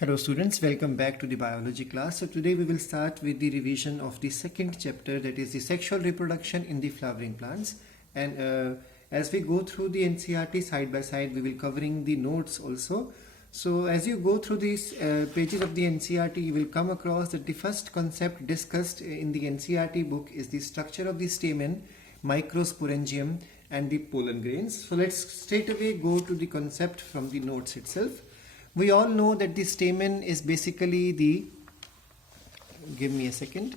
Hello students, welcome back to the biology class. So today we will start with the revision of the second chapter, that is the sexual reproduction in the flowering plants. And as we go through the NCERT side by side, we will covering the notes also. So as you go through these pages of the NCERT, you will come across that the first concept discussed in the NCERT book is the structure of the stamen, microsporangium and the pollen grains. So let's straight away go to the concept from the notes itself. We all know that the stamen is basically the, give me a second.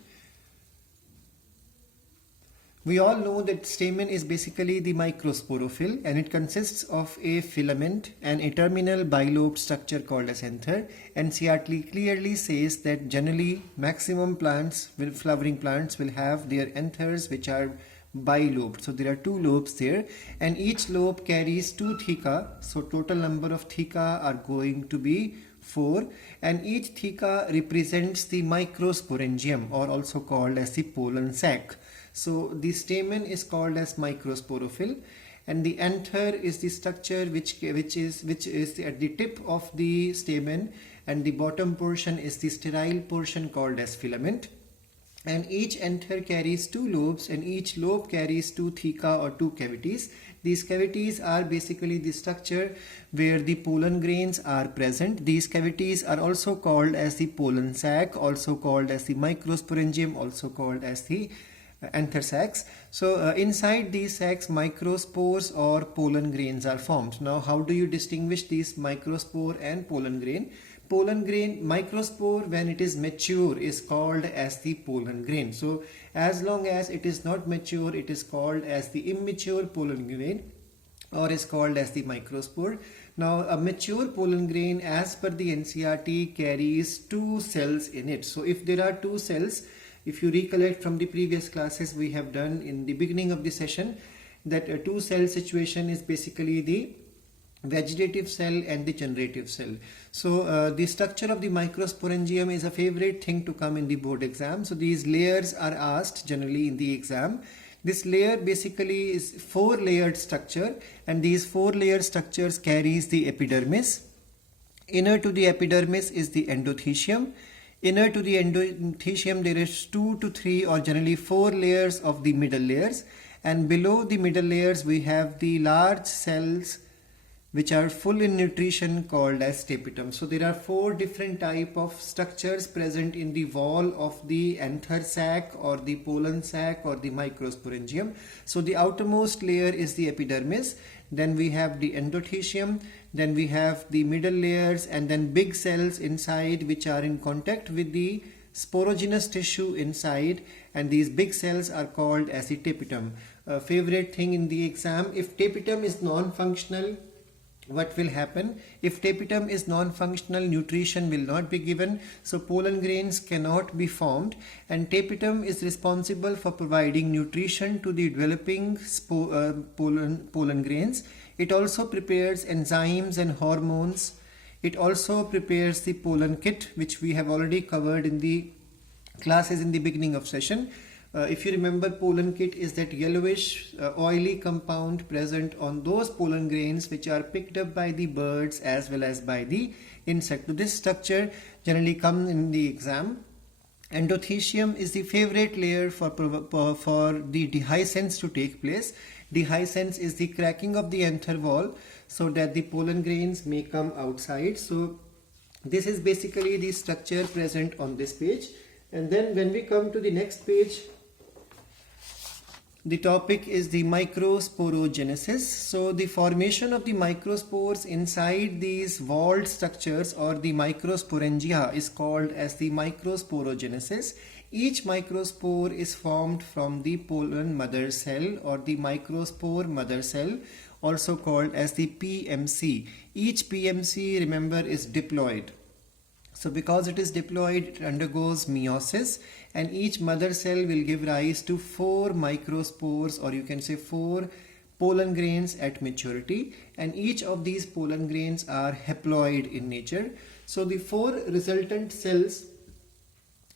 We all know that stamen is basically the microsporophyll, and it consists of a filament and a terminal bilobed structure called as anther. NCERT clearly says that generally maximum plants, flowering plants will have their anthers which are bilobed. So there are two lobes there, and each lobe carries two theca. So total number of theca are going to be 4, and each theca represents the microsporangium, or also called as the pollen sac. So the stamen is called as microsporophyll, and the anther is the structure which is at the tip of the stamen, and the bottom portion is the sterile portion called as filament. And each anther carries two lobes, and each lobe carries two theca or two cavities. These cavities are basically the structure where the pollen grains are present. These cavities are also called as the pollen sac, also called as the microsporangium, also called as the anther sacs. So inside these sacs, microspores or pollen grains are formed. Now how do you distinguish these microspore and pollen grain? Pollen grain, microspore, when it is mature, is called as the pollen grain. So as long as it is not mature, it is called as the immature pollen grain, or is called as the microspore. Now a mature pollen grain, as per the NCERT, carries two cells in it. So if there are two cells, if you recollect from the previous classes we have done in the beginning of the session, that a two cell situation is basically the vegetative cell and the generative cell. So the structure of the microsporangium is a favorite thing to come in the board exam. So these layers are asked generally in the exam. This layer basically is 4-layered structure, and these 4-layer structures carries the epidermis. Inner to the epidermis is the endothecium. Inner to the endothecium there is 2 to 3 or generally 4 layers of the middle layers, and below the middle layers we have the large cells which are full in nutrition called as tapetum. So there are 4 different type of structures present in the wall of the anther sac or the pollen sac or the microsporangium. So the outermost layer is the epidermis, then we have the endothecium, then we have the middle layers, and then big cells inside which are in contact with the sporogenous tissue inside, and these big cells are called as the tapetum. Favorite thing in the exam, if tapetum is non-functional, what will happen? If tapetum is non-functional, nutrition will not be given, so pollen grains cannot be formed, and tapetum is responsible for providing nutrition to the developing pollen grains. It also prepares enzymes and hormones. It also prepares the pollen kit, which we have already covered in the classes in the beginning of session. If you remember, pollen kit is that yellowish oily compound present on those pollen grains which are picked up by the birds as well as by the insect. So this structure generally comes in the exam. Endothecium is the favorite layer for the dehiscence to take place. Dehiscence is the cracking of the anther wall so that the pollen grains may come outside. So this is basically the structure present on this page. And then when we come to the next page, the topic is the microsporogenesis. So the formation of the microspores inside these walled structures or the microsporangia is called as the microsporogenesis. Each microspore is formed from the pollen mother cell or the microspore mother cell, also called as the PMC. Each PMC, remember, is diploid. So because it is diploid, it undergoes meiosis, and each mother cell will give rise to 4 microspores, or you can say 4 pollen grains at maturity, and each of these pollen grains are haploid in nature. So the 4 resultant cells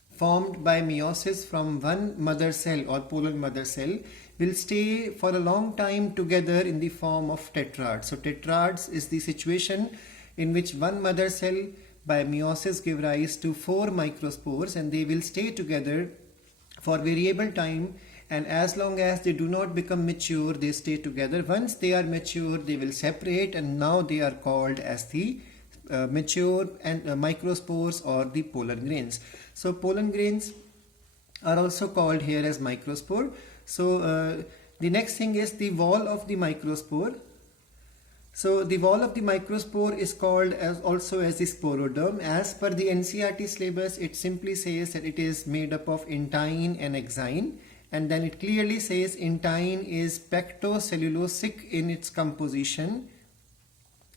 formed by meiosis from one mother cell or pollen mother cell will stay for a long time together in the form of tetrads. So tetrads is the situation in which one mother cell by meiosis give rise to 4 microspores, and they will stay together for variable time, and as long as they do not become mature, they stay together. Once they are mature, they will separate, and now they are called as the mature and microspores or the pollen grains. So pollen grains are also called here as microspore. So the next thing is the wall of the microspore. So the wall of the microspore is called also as the sporoderm. As per the NCERT syllabus, it simply says that it is made up of intine and exine, and then it clearly says intine is pectocellulosic in its composition,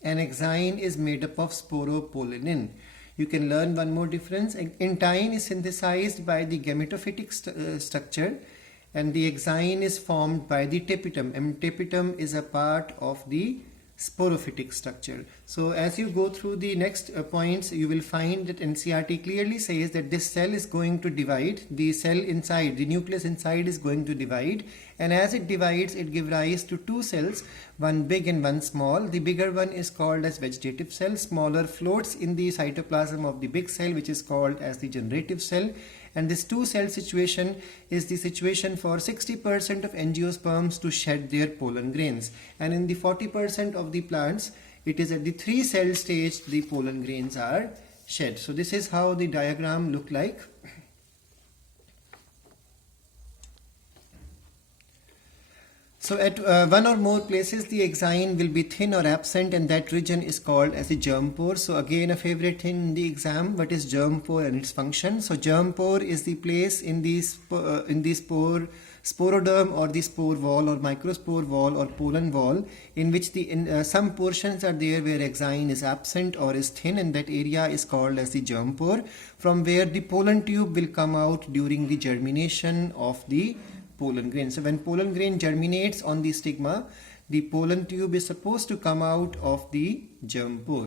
and exine is made up of sporopollenin. You can learn one more difference. Intine is synthesized by the gametophytic structure, and the exine is formed by the tapetum, and tapetum is a part of the sporophytic structure. So as you go through the next points, you will find that NCERT clearly says that this cell is going to divide. The cell inside, the nucleus inside is going to divide, and as it divides, it gives rise to 2 cells, one big and one small. The bigger one is called as vegetative cell, smaller floats in the cytoplasm of the big cell, which is called as the generative cell. And this 2 cell situation is the situation for 60% of angiosperms to shed their pollen grains, and in the 40% of the plants, it is at the 3 cell stage the pollen grains are shed. So this is how the diagram look like. So at one or more places, the exine will be thin or absent, and that region is called as the germ pore. So again, a favorite thing in the exam, what is germ pore and its function? So germ pore is the place in the sporoderm or the spore wall or microspore wall or pollen wall, in which some portions are there where exine is absent or is thin, and that area is called as the germ pore, from where the pollen tube will come out during the germination of the pollen grain. So when pollen grain germinates on the stigma, the pollen tube is supposed to come out of the germ pore.